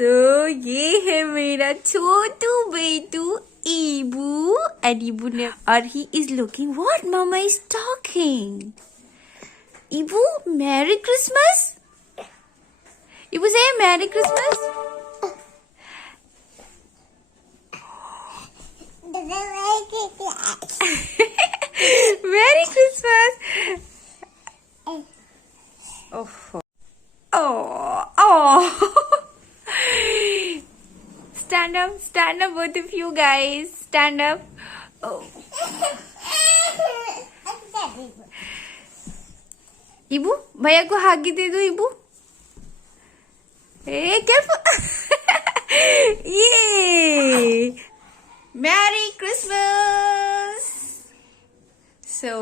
तो ये है मेरा छोटू बेटू ईबू एंड ईबू ने और he is looking what mama is talking. Ibu merry Christmas. Ibu say merry Christmas. Merry Christmas. Oh. Stand up, both of you guys. Stand up. Oh. Ibu भैया को हागी दे दो. Ibu careful. ये merry Christmas. So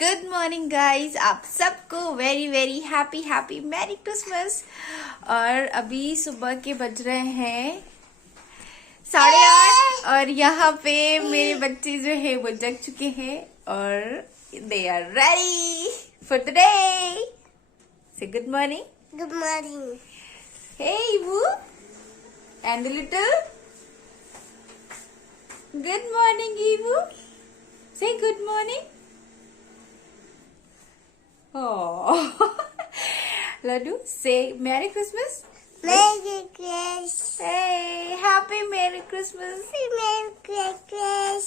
good morning guys. आप सबको very very happy merry Christmas. और अभी सुबह के बज रहे हैं 8:30 और यहाँ पे मेरे बच्चे जो है वो जग चुके हैं और they are ready for the day. Say good morning. Good morning. Hey Ibu and little. Good morning Ibu. Say good morning. Oh, Laddu, say Merry Christmas. Merry Christmas. Hey, Happy Merry Christmas. Merry Christmas.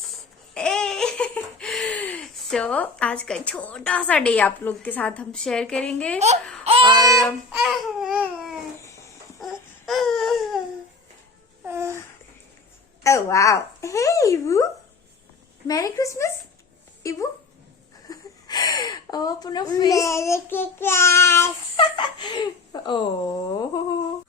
Hey. So, आज का छोटा सा डे आप लोग के साथ हम शेयर करेंगे और oh wow. Hey, Ibu. Merry Christmas, Ibu. Open up face. Merry Christmas. Oh.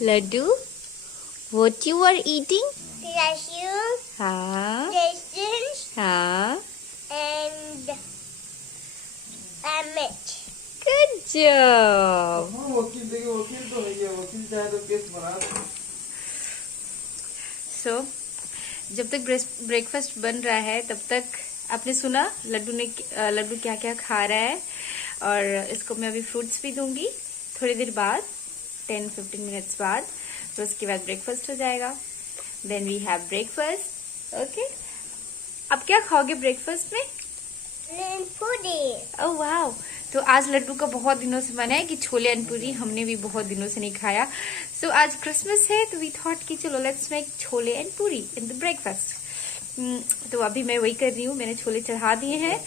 Laddu, what you are eating? Cashew, हाँ raisins, हाँ. and मिर्च. Good job. वकील देखिए, वकील तो है ये, वकील चाहे तो केस बना दे. So, जब तक ब्रेकफास्ट बन रहा है तब तक आपने सुना लड्डू क्या क्या खा रहा है. और इसको मैं अभी फ्रूट्स भी दूंगी थोड़ी देर बाद, 10-15 मिनट्स बाद. तो उसके बाद ब्रेकफास्ट हो जाएगा. Then we have breakfast. Okay, अब क्या खाओगे ब्रेकफास्ट में? पूरी. Oh wow. तो आज लड्डू का बहुत दिनों से मन है कि छोले एंड पूरी. हमने भी बहुत दिनों से नहीं खाया. सो आज क्रिसमस है तो वी थॉट कि चलो लेट्स मेक छोले एंड पूरी इन द ब्रेकफास्ट. तो अभी मैं वही कर रही हूँ. मैंने छोले चढ़ा दिए हैं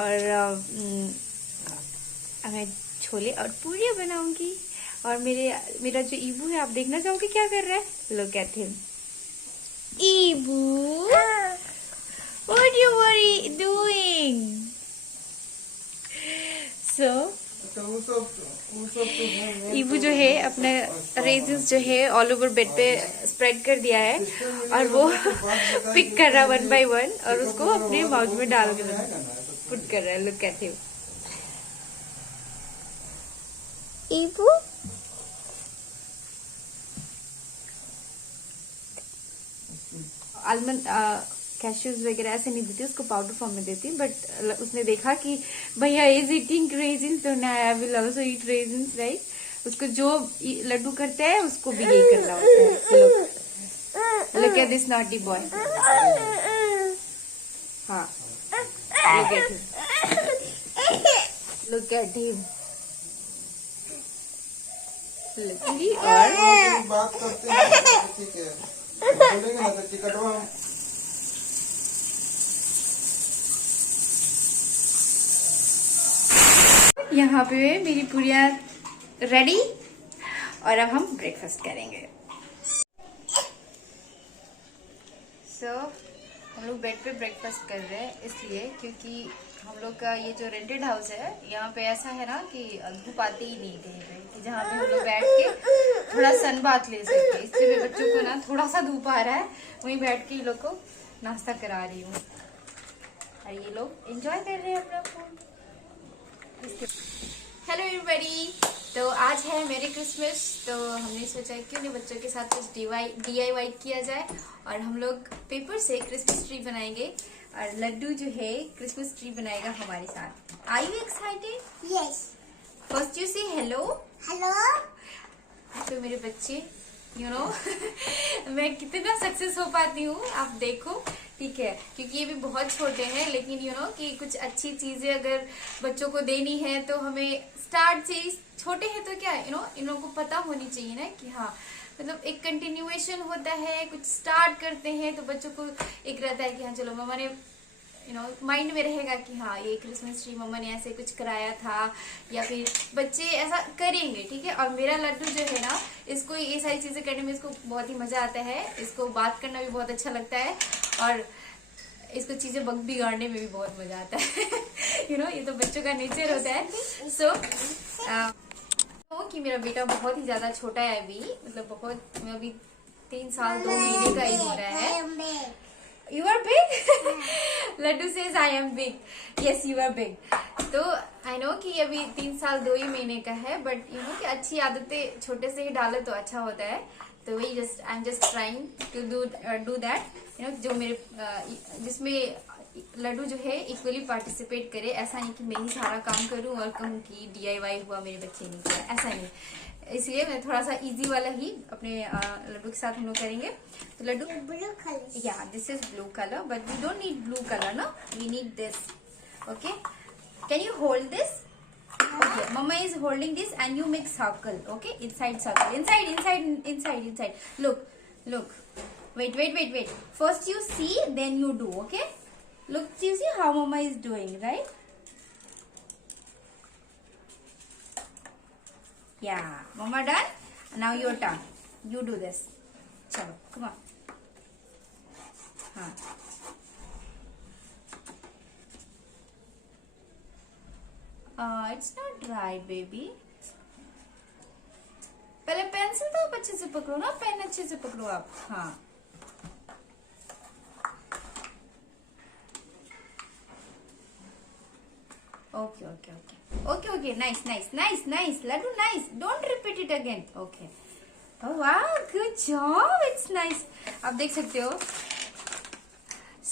और मैं छोले और पूरियाँ बनाऊंगी. और मेरा जो ईबू है, आप देखना चाहोगे क्या कर रहा है? Look at him. ईबू, what you were doing? So, ईबू जो है अपना रेजिन्स जो है ऑल ओवर बेड पे स्प्रेड कर दिया है और वो पिक कर रहा है 1 by 1 और उसको अपने माउथ में डाल के पुट कर रहा है. Look at him. ईबू, आलमंड कैश्यूज वगैरह ऐसे नहीं देती, उसको पाउडर फॉर्म में देती. बट उसने देखा कि भैया इज ईटिंग रेजिन्स तो I will also eat resins, right. उसको जो लड्डू करते हैं उसको भी यही करना होता है. Look at this naughty boy. हाँ, लुक एट हिम. लकीली और बात करते हैं ठीक है, बोलेंगे ना तो टिकटवा. यहाँ पे मेरी पूरियाँ रेडी और अब हम ब्रेकफास्ट करेंगे. सो हम लोग बेड पे ब्रेकफास्ट कर रहे हैं इसलिए क्योंकि हम लोग का ये जो रेंटेड हाउस है यहाँ पे ऐसा है ना कि धूप आती ही नहीं कहीं पे, कि जहाँ पे हम लोग बैठ के थोड़ा सन बात ले सकते. इसलिए मेरे बच्चों को ना थोड़ा सा धूप आ रहा है, वहीं बैठ के ये लोग को नाश्ता करा रही हूँ और ये लोग एंजॉय कर रहे हैं अपना फूड. Hello everybody. तो आज है मेरी क्रिसमस, तो हमने सोचा क्यों नहीं बच्चों के साथ कुछ DIY किया जाए और हम लोग पेपर से क्रिसमस ट्री बनाएंगे और लड्डू जो है क्रिसमस ट्री बनाएगा हमारे साथ। Are you excited? Yes. First you say hello. Hello. तो मेरे बच्चे मैं कितना सक्सेस हो पाती हूँ आप देखो, ठीक है, क्योंकि ये भी बहुत छोटे हैं, लेकिन कि कुछ अच्छी चीजें अगर बच्चों को देनी है तो हमें स्टार्ट से ही छोटे हैं तो क्या इन लोगों को पता होनी चाहिए ना कि हाँ, मतलब एक कंटिन्यूएशन होता है, कुछ स्टार्ट करते हैं तो बच्चों को एक रहता है कि हाँ चलो मम्मा ने माइंड में रहेगा कि हाँ ये क्रिसमस ट्री मम्मा ने ऐसे कुछ कराया था, या फिर बच्चे ऐसा करेंगे, ठीक है। और मेरा लड्डू जो है ना, इसको ये सारी चीजें करने में इसको बहुत ही मजा आता है, इसको बात करना भी बहुत अच्छा लगता है और इसको चीजें बिगाड़ने में भी बहुत मजा आता है ये तो बच्चों का नेचर होता है। सो कि मेरा बेटा बहुत ही ज्यादा छोटा है अभी, मतलब बहुत, अभी 3 साल 2 महीने का ही हो रहा है। I am big. You are big? Laddu says I am big. Yes, you are big. तो I know कि अभी 3 साल 2 ही महीने का है, बट कि अच्छी आदतें छोटे से ही डालो तो अच्छा होता है। तो वही I am just trying to do that जो मेरे जिसमें लड्डू जो है इक्वली पार्टिसिपेट करे। ऐसा नहीं कि मैं ही सारा काम करूं और कहूँ कि DIY हुआ मेरे बच्चे ने किया, ऐसा नहीं। इसलिए मैं थोड़ा सा इजी वाला ही अपने लड्डू के साथ हम लोग करेंगे। तो लड्डू Blue color. या this is blue colour, but we don't need blue colour ना, we need this. Okay, can you hold this? Okay, Mama is holding this and you make circle. Okay, inside circle, inside. Look. Wait. First you see, then you do. Okay. Look, you see how Mama is doing, right? Yeah, Mama done. Now your turn. You do this. Chalo, come on. हाँ. It's not right, baby. पहले पेंसिल तो आप अच्छे से पकड़ो ना, पेन अच्छे से पकड़ो आप। हाँ, okay, nice, Laddu, nice, don't repeat it again. Okay, oh wow, good job, it's nice. आप देख सकते हो।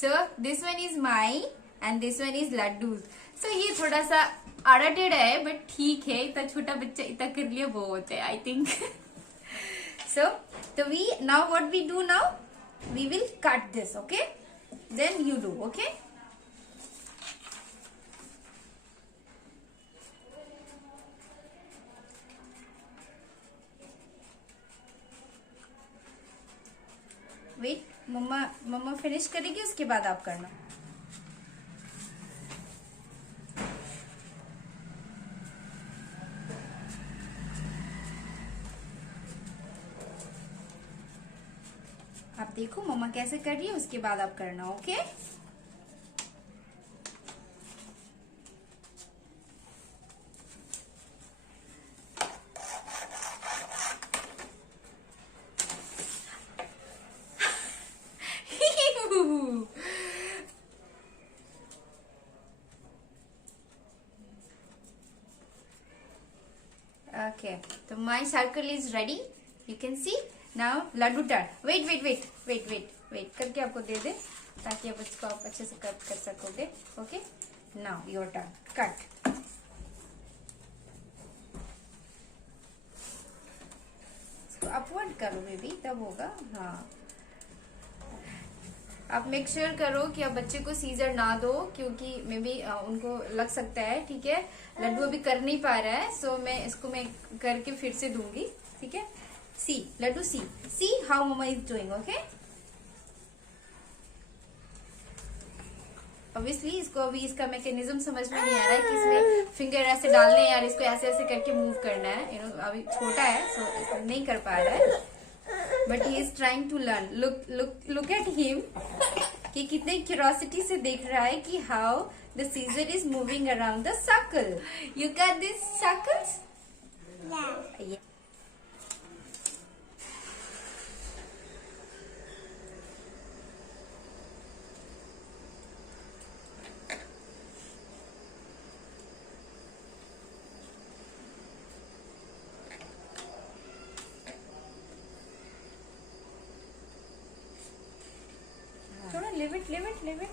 So this one is mine and this one is Laddu's. So ये थोड़ा सा आड़ा टेढ़ा है, बट ठीक है, इतना छोटा बच्चा इतना कर लिया बहुत है, आई थिंक। So तो we now what we do now, we will cut this, okay, then you do, okay. Wait, मम्मा फिनिश करेगी, उसके बाद आप करना। आप देखो मम्मा कैसे कर रही है, उसके बाद आप करना, okay. Okay, so my circle is ready. You can see now. Laddu turn. Wait करके आपको दे दे, ताकि आप इसको आप अच्छे से कट कर सकोगे। Okay, now your turn. Cut. इसको अपवर्ड करो बेबी, तब होगा। हाँ, आप मेक श्योर करो कि आप बच्चे को सीजर ना दो, क्योंकि मे बी उनको लग सकता है, ठीक है। लड्डू अभी कर नहीं पा रहा है, सो मैं इसको करके फिर से दूंगी, ठीक है। See Laddu, see how mamma is doing, okay. Obviously इसको अभी इसका मैकेनिज्म समझ में नहीं आ रहा है कि इसमें फिंगर ऐसे डालने हैं यार, इसको ऐसे ऐसे करके मूव करना है, अभी छोटा है, सो नहीं कर पा रहा है, but he is trying to learn. Look at him कि कितने क्यूरोसिटी से देख रहा है कि how the scissor is moving around the circle. You got this circles? Yeah. leave it.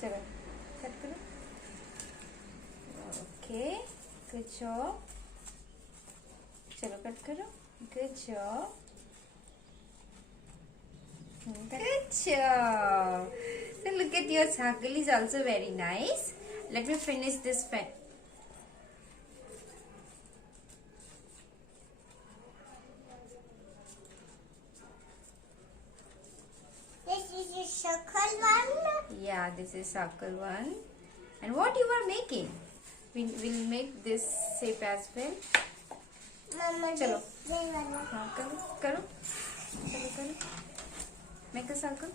चलो कट करो. Okay, good job. चलो कट करो. Good job. Good job. So look at your circle is also very nice. Let me finish this pen. This is a circle one. Yeah, this is circle one. And what you are making? We will make this shape as well. Mama, चलो. this one. हाँ करो करो. चलो करो. Make a circle.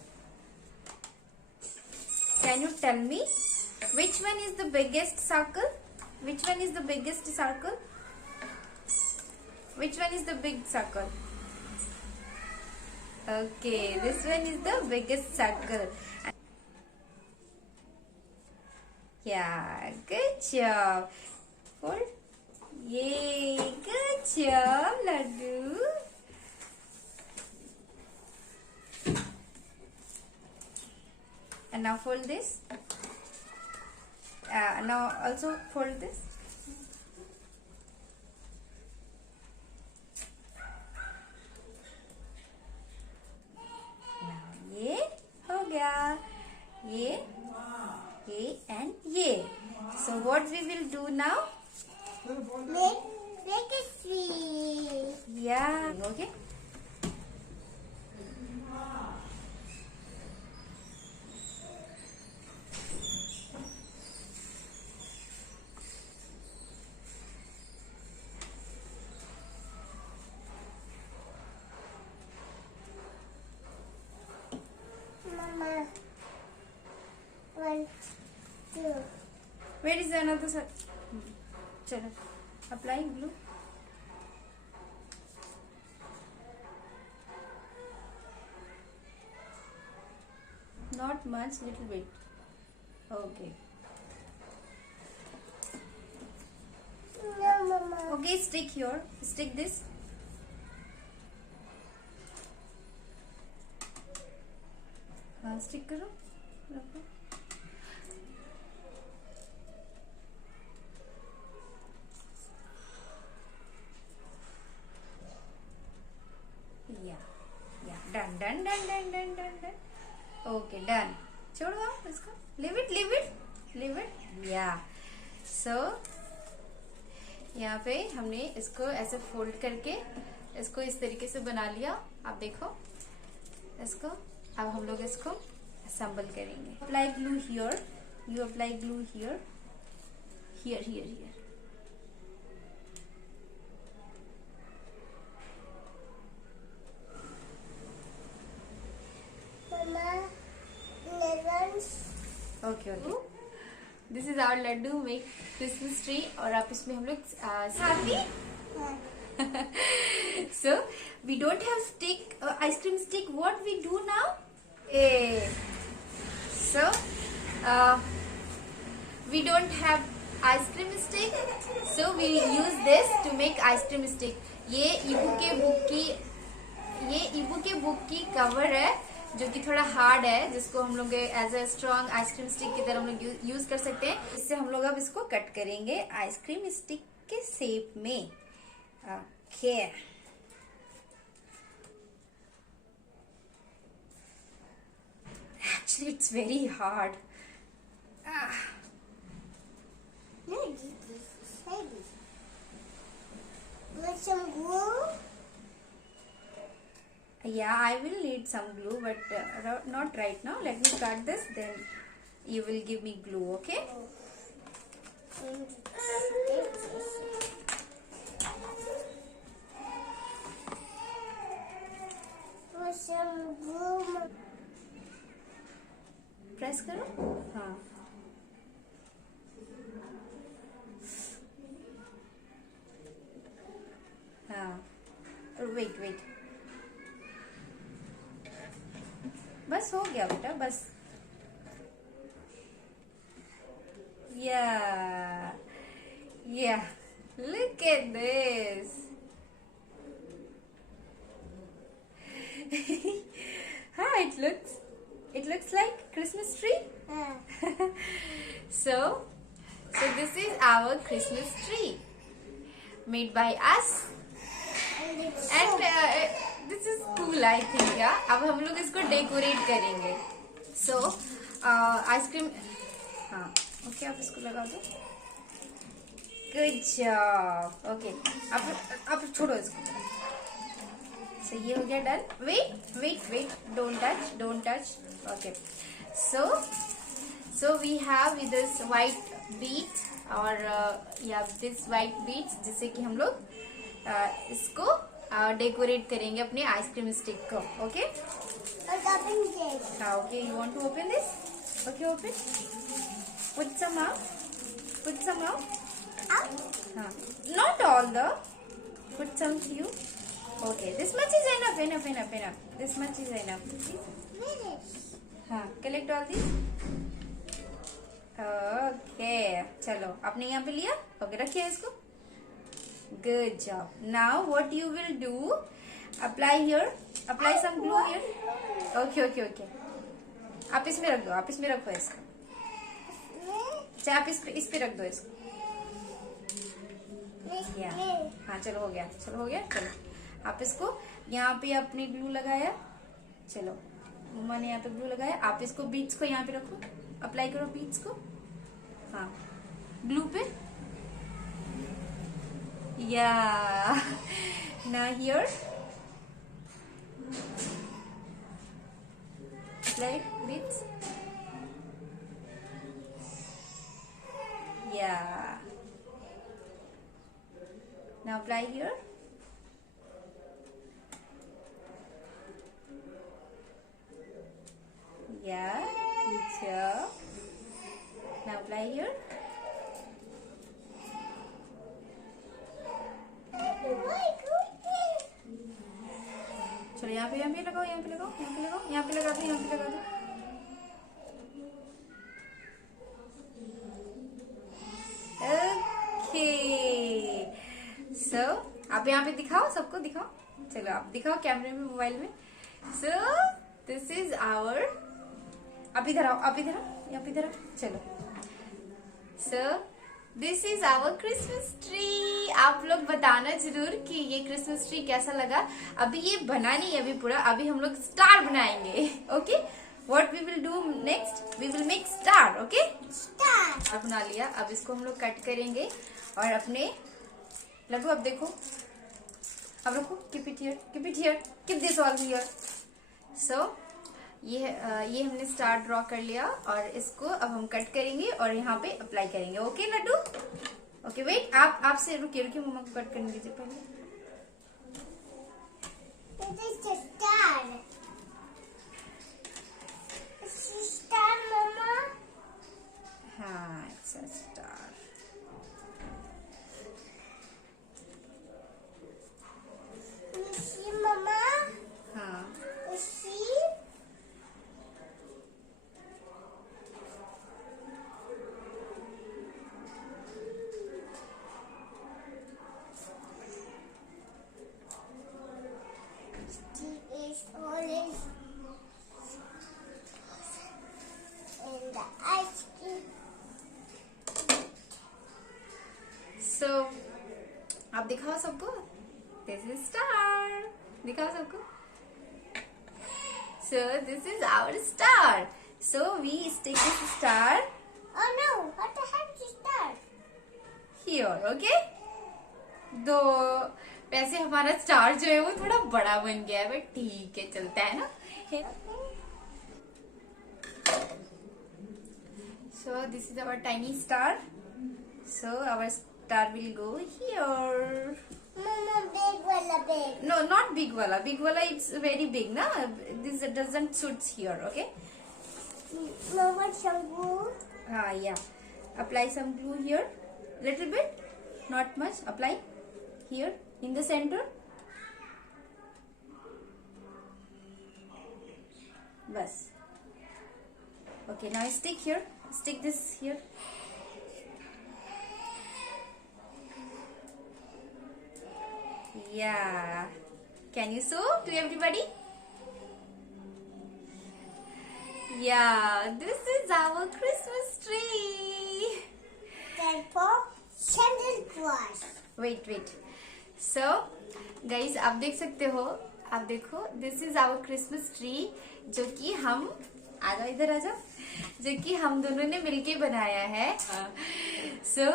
Can you tell me which one is the biggest circle? Which one is the biggest circle? Which one is the big circle? Okay, this one is the biggest circle. Yeah, good job. Fold. Yay, good job, Laddu. And now fold this. Now also fold this. Now ये हो गया. ये and ये. So what we will do now? Make it sweet. Yeah. Okay. Mama. 1, 2. Where is another side? चलो. Apply glue. Not much, little bit. Okay. No, Mama. Okay, stick here. Stick this. हाँ stick करो. रखो. Yeah. Done. Okay, done. छोड़ो आप इसको. Leave it. Yeah. So यहाँ पे हमने इसको ऐसे फोल्ड करके इसको इस तरीके से बना लिया. आप देखो इसको. अब हम लोग इसको असेंबल करेंगे. Apply glue here. You apply glue here. Here. Mama, lemons. Okay. This is our laddu make Christmas tree. और आप इसमें हम लोग happy. So we don't have stick ice cream stick. What we do now? So we don't have ice cream stick. So we use this to make ice cream stick. ये ईबू के बुक की कवर है जो कि थोड़ा हार्ड है, जिसको हम लोग as a strong ice cream stick की तरह हम लोग यूज कर सकते हैं. इससे हम लोग अब इसको कट करेंगे आइसक्रीम स्टिक के शेप में. Okay. Actually, it's very hard. No, this is heavy. Put some glue. Yeah, I will need some glue, but not right now. Let me cut this, then you will give me glue, okay? Put some glue. Press करो. हाँ. Wait. बस हो गया बेटा, बस. Yeah. Look at this. Christmas tree made by us. And it's And this is cool, I think. Yeah, अब हम लोग इसको डेकोरेट करेंगे. So आइसक्रीम, हाँ ओके, आप इसको लगा दो. Good job. ओके, आप छोड़ो इसको. So ये हो गया done. Wait, don't touch. Okay. So we have this white beads और this white beads जिससे कि हम लोग इसको डेकोरेट करेंगे अपने आइसक्रीम स्टिक को. ओके. open this. हाँ okay. You want to open this? Okay, open. Put some out. हाँ. Not all the. Put some few. Okay, this much is enough. This much is enough. Finish. हाँ, collect all these. Okay, चलो आपने यहाँ पे लिया. Okay, रखिए इसको. Good job. Now what you will do? Apply here. Apply some glue here. Okay. आप इसमें रख दो. आप इसमें रखो इसको. चाहे आप इस पे रख दो इसको. Yeah. हाँ चलो हो गया. चलो आप इसको यहाँ पे आपने ग्लू लगाया. चलो मम्मा ने यहाँ पे ग्लू लगाया. आप इसको बीट्स को यहाँ पे रखो. अप्लाई करो बीट्स को. हाँ ग्लू पे. या ना हियर अप्लाई बीट्स. या now apply here. Yeah, good job. Now apply here. चलो यहाँ पे लगाओ. यहाँ पे लगा दो. Okay. So आप यहाँ पे दिखाओ, सबको दिखाओ. चलो आप दिखाओ कैमरे में, मोबाइल में. So this is our. आप इधर आओ. चलो. So this is our Christmas tree. आप लोग बताना जरूर कि ये क्रिसमस ट्री कैसा लगा. अभी ये बना नहीं है अभी पूरा. अभी हम लोग स्टार बनाएंगे. Okay. What we will do next? We will make star. Okay? Star. अब बना लिया. अब इसको हम लोग कट करेंगे और अपने लड्डू अब देखो. अब रखो. Keep it here. Keep this all here. So ये हमने स्टार ड्रॉ कर लिया और इसको अब हम कट करेंगे और यहाँ पे अप्लाई करेंगे. ओके लड्डू. Okay wait. आपसे रुकिए मम्मा को कट करने दीजिए पहले. This is the star. This is star, Mama. हाँ it's a star. You see, Mama? हाँ You see? She is orange. And the ice cream. so आप दिखाओ सबको. This is star. दिखाओ सबको. So this is our star. So we stick this star Oh no, what the heck is that? here. Okay. दो वैसे हमारा स्टार जो है वो थोड़ा बड़ा बन गया है बट ठीक है चलता है ना. So this is our tiny star. So our star will go here. Mama, big wala big. No, not big wala. Big wala it's very big, na. This doesn't suits here. Okay. Mama, some glue. Yeah. Apply some glue here. Little bit. Not much. Apply here in the center. Bas. Okay. Now stick here. Stick this here. Yeah. Can you show to everybody? Yeah, this is our Christmas tree. Then for Sandal Claus. Wait so guys आप देख सकते हो, आप देखो this is our Christmas tree जो कि हम आ जाओ इधर आ जाओ, जो कि हम दोनों ने मिलके बनाया है. So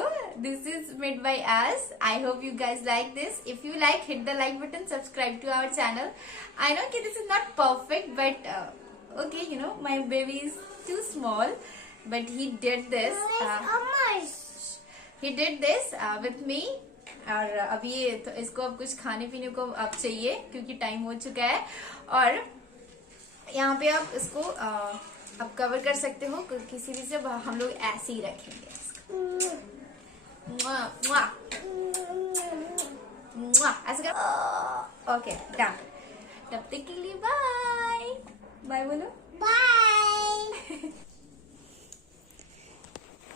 this is made by us. I hope you guys like this. If you like, hit the like button, subscribe to our channel. I know कि this is not perfect but okay, you know, my baby is too small, but he did this. He did this with me. और अभी तो इसको अब कुछ खाने पीने को अब चाहिए क्योंकि टाइम हो चुका है. और यहाँ पे आप इसको अब कवर कर सकते हो किसी भी से. हम लोग ऐसे ही रखेंगे इसको. मुआ, मुआ, मुआ, ऐसे कर. Okay done. तब तक के लिए बाय बाय बोलो. Bye.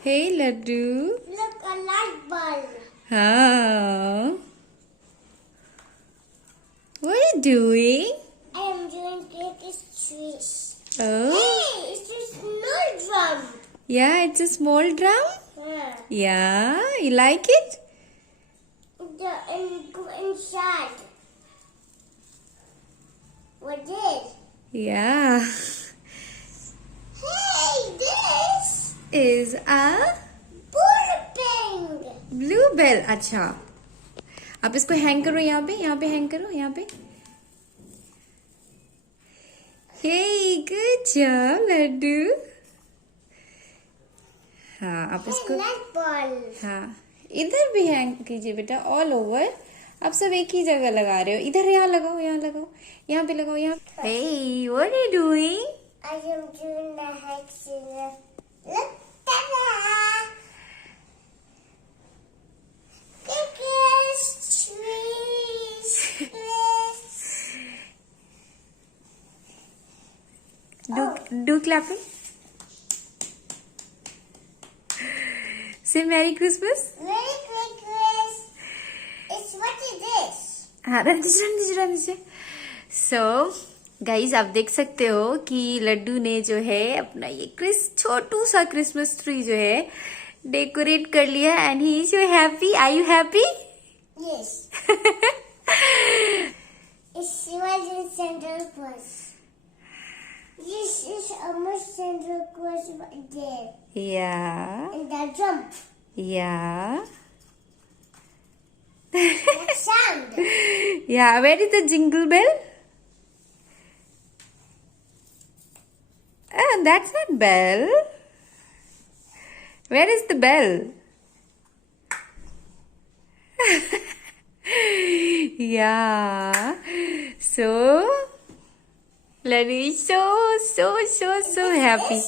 Hey Laddu. Look, a light bulb. How? What are you doing? I am doing Christmas trees. Oh, Hey, it's a small drum. yeah, it's a small drum. Yeah, you like it? Go inside. What is? Yeah. Hey, this Is a bullping. bluebell. अच्छा, आप इसको हैंग करो यहाँ पे हैंग करो यहाँ पे. Hey, good job, Laddu. हाँ, आप इसको Light bulb. हाँ इधर भी हैंग कीजिए बेटा, ऑल ओवर. आप सब एक ही जगह लगा रहे हो. इधर यहाँ लगाओ, यहाँ पे लगाओ, यहाँ. Hey, what are you doing? I am doing the hexagon. Look, ta-da! Biggest trees. Do clapping. Say Merry Christmas. Merry Christmas. It's what is this? हाँ रन दीजिए. सो गाइज आप देख सकते हो कि लड्डू ने जो है अपना ये छोटू सा क्रिसमस ट्री जो है डेकोरेट कर लिया. And he is so happy. Are you happy? Yes. It's was in Santa Claus. This is almost Santa Claus right there. Yeah. And that jump. Yeah. That sound. Yeah. Where is the jingle bell? Oh, that's not bell. Where is the bell? Yeah. So, Larry is so happy.